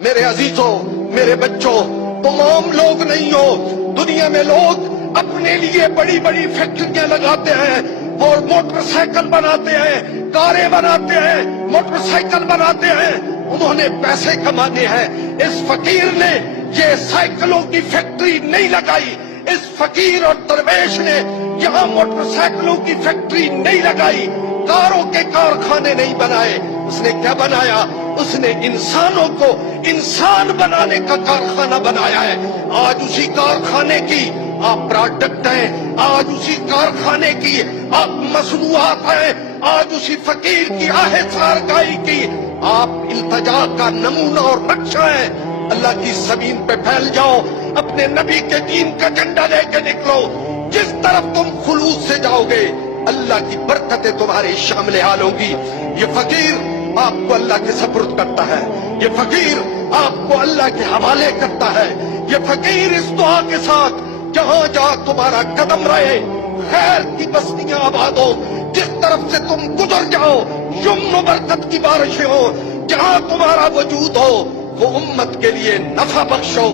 میرے عزیزوں، میرے بچوں، تم عام لوگ نہیں ہو۔ دنیا میں لوگ اپنے لیے بڑی بڑی فیکٹریاں لگاتے ہیں اور موٹر سائیکل بناتے ہیں، کاریں بناتے ہیں، موٹر سائیکل بناتے ہیں، انہوں نے پیسے کمانے ہیں۔ اس فقیر نے یہ سائیکلوں کی فیکٹری نہیں لگائی، اس فقیر اور درویش نے یہاں موٹر سائیکلوں کی فیکٹری نہیں لگائی، کاروں کے کارخانے نہیں بنائے۔ اس نے کیا بنایا؟ اس نے انسانوں کو انسان بنانے کا کارخانہ بنایا ہے۔ آج اسی کارخانے کی آپ پروڈکٹ ہیں، آج اسی کارخانے کی آپ مصنوعات ہیں، آج اسی فقیر کی آہسارگائی کی آپ التجا کا نمونہ اور نقشہ ہیں۔ اللہ کی زمین پہ پھیل جاؤ، اپنے نبی کے دین کا جھنڈا لے کے نکلو۔ جس طرف تم خلوص سے جاؤ گے اللہ کی برکتیں تمہارے شامل حال ہوں گی۔ یہ فقیر آپ کو اللہ کے سپرد کرتا ہے، یہ فقیر آپ کو اللہ کے حوالے کرتا ہے۔ یہ فقیر اس دعا کے ساتھ جہاں جہاں تمہارا قدم رہے خیر کی بستیاں آباد ہو، جس طرف سے تم گزر جاؤ یمن و برکت کی بارشیں ہو، جہاں تمہارا وجود ہو وہ امت کے لیے نفع بخش ہو۔